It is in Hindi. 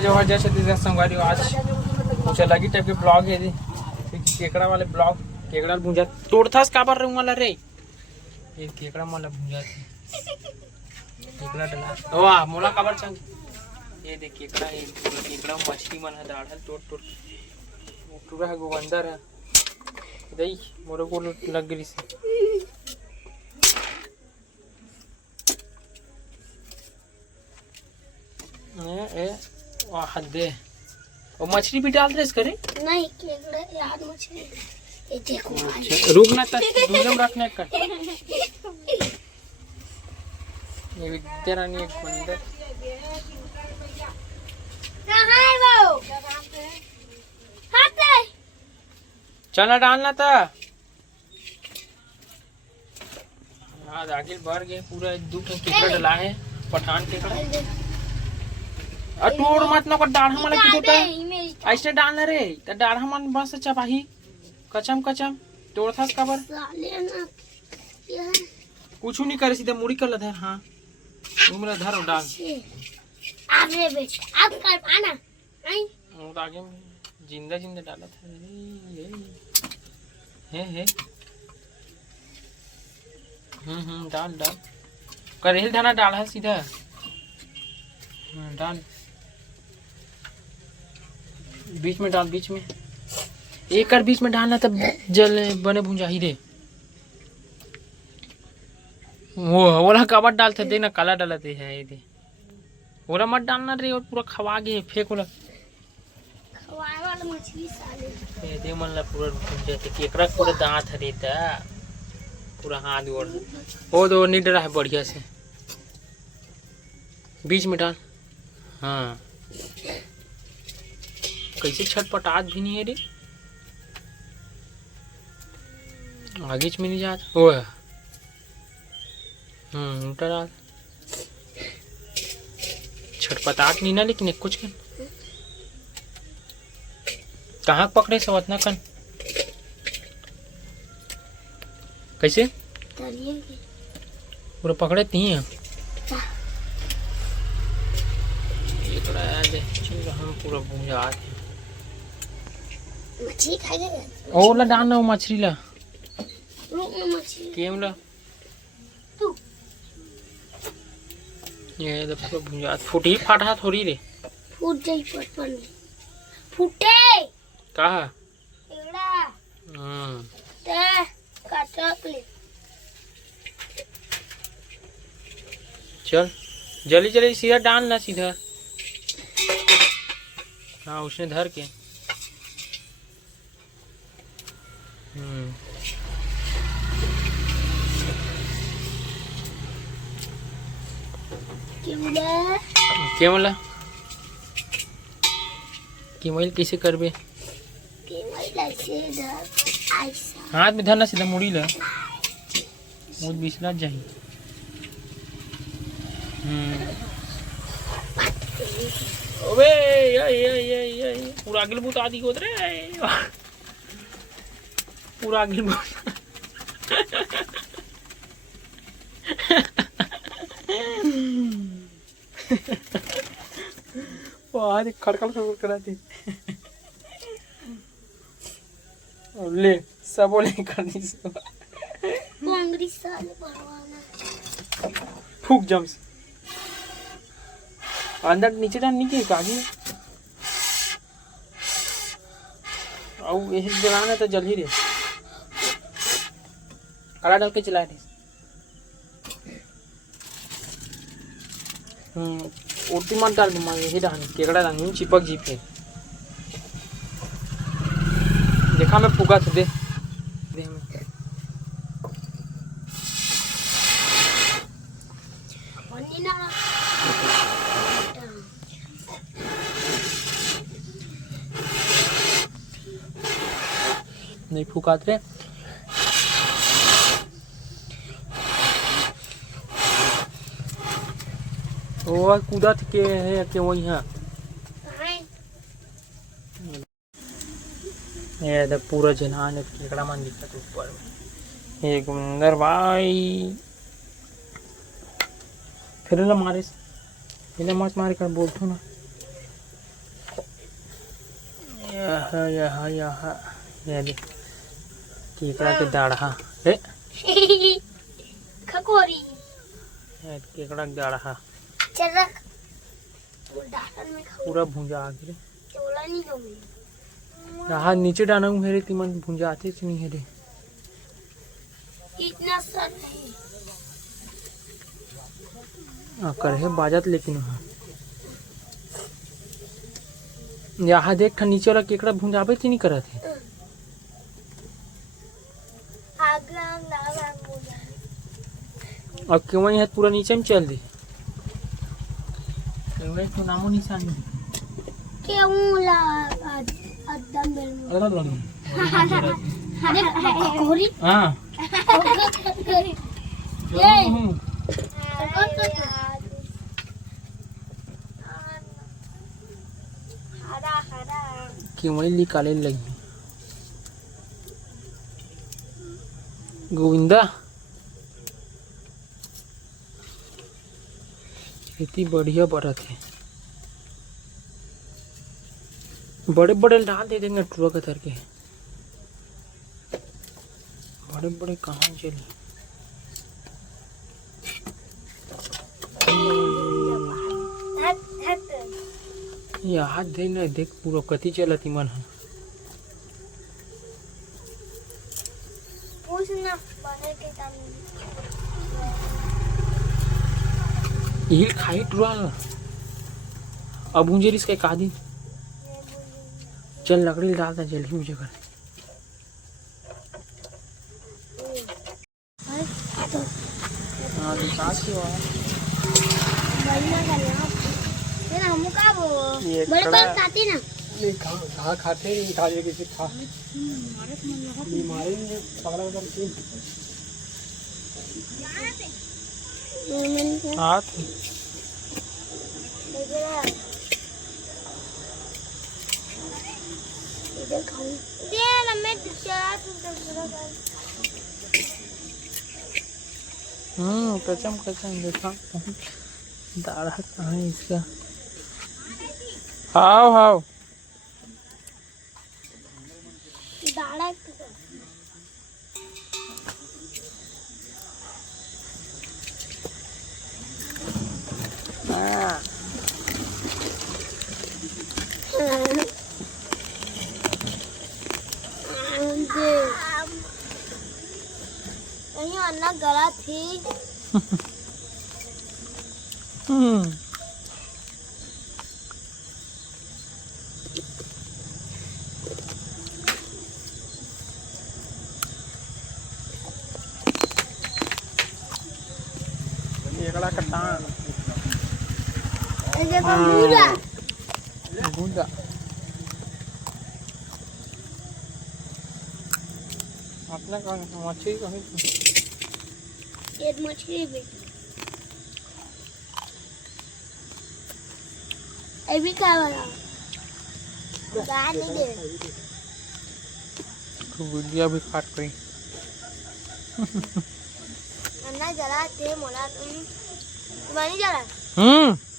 जोहर जैसे दिस संगवारी आज कुछ अलग ही टाइप के ब्लॉग है केकड़ा वाले ब्लॉग केकड़ा भूंजा तोड़थास काबर रहूं वाला रे ये केकड़ा वाला भूंजा केकड़ा डला वाह मोला काबर चंग ये देख केकड़ा है केकड़ा मछली मन है दाढ़ल तोड़ तोड़ पूरा है गोवंदर है दई मोरे को लग गई से ए वाह दे और मछली भी डाल दे इस करे नहीं केकड़ा यार मछली ये देखो रुकना तक दूसरे रखने का ये तेरा नहीं एक बंदर कहां है वो हाथ है चना डालना था आज आगे भर गए पूरा दो केकड़ा डला है पठान केकड़ा टूट मत न डाढ़ा मन की तो ऐसे डालना रे त डाढ़ा मन बस चपाही कचम कचम तोड़थास काबर कुछ नहीं करे सीधा मुड़ी कर लधर हां उमरा धर और डाल आगे बेटा अब कर आना आई वो तो आगे जिंदा जिंदा डाला था है डाल डाल करेल धाना डाल है सीधा डाल बीच में डाल बीच में एक कर बीच में डालना तब जल बने भुंजा ही रे वो वाला काबर डालते देना काला डालते है ये दे ओला मत डालना रे और पूरा खवा गए फेंक ओला खवाए वाला मछली साले ये दे मन ला पूरा भुंजा ते केकड़ा पूरा दांत हरे ता पूरा हाथ ओढ़ वो तो नहीं डरा है बढ़िया से बीच में डाल हाँ कैसे छटपटात भी नहीं है रे आगे में नहीं जाता ओ उल्टा डाल छटपटात नहीं ना लेकिन एक कुछ कन कहाँ पकड़े सवत ना कन कैसे पूरा पकड़े ती है हम पूरा भूंजा मछली खाएगा ओला डालना मछली ला रुक ना मछली केम ला तू ये तो पूरा भूंजा फूटी फाटा थोड़ी रे फूट जाई पटपन में फूटे कहा एड़ा ते काटा ले चल जल्दी जल्दी सीधा डालना सीधा हाँ उसने धर के केवला केवल कैसे करबे हाथ में धरना सीधा मुड़ी ला मुझ बिसला जाही ओबे ये पूरा आगे बहुत आदि को रे पूरा आगे बहुत वाह खड़खड़ खड़खड़ कराती ले सब बोले करनी से कांग्रेस साले भगवान फूक जम्स अंदर नीचे डालने की कागी और ये जलाना तो जल ही रे काला डाल के चलाए थे उल्टी मत डाल दूंगा यही डाल केकड़ा डाल चिपक जी पे देखा मैं फूका तो दे नहीं फूकात रे वो कूदत के है के वही है ये तो पूरा जनान केकड़ा मन दिखत ऊपर में एक अंदर भाई फिर ला मारे इन्हें मत मार कर बोलतो ना है यहाँ ये देख केकड़ा के दाढ़ा है खकोरी केकड़ा के दाढ़ा चल रख डाटन में खाओ पूरा भुंजा आ गया चोला नहीं खाऊंगी यहाँ नीचे डाना हूँ हेरे तिमन भुंजा आते नहीं हेरे इतना सर नहीं कर है बाजत लेकिन वहाँ यहाँ देख था नीचे वाला केकड़ा भुंजाबे नहीं करा थे और क्यों यहाँ पूरा नीचे में चल दी तो नामो निशान नहीं क्यों ला अदम बेल अरे कोरी हाँ क्यों निकाले लगी गोविंदा खेती बढ़िया बढ़त है बड़े बड़े डाल दे देंगे ट्रक उतर के बड़े बड़े कहाँ चली यहाँ देख ना देख पूरा कति चलती मन है हील खाई टुराल अब मुझे इसका का दिन चल लकड़ी डालता जल्दी मुझे कर हाँ तो साथ ही हुआ बड़े बात खाते ना खा खाते खा लिया किसी खा बीमारी पकड़ा करके हाथ इधर खाऊं दे ना मैं चला कसम कसम देखा दाढ़ा कहाँ है इसका हाव हाव दाढ़ा अन्ना गला थी एकड़ा कटान ये बूढ़ा बूढ़ा अपना कौन मछली कहीं एक मछली भी अभी क्या बना गाय नहीं दे तो वीडियो भी काट गई अन्ना जला थे मोला तुम नहीं जला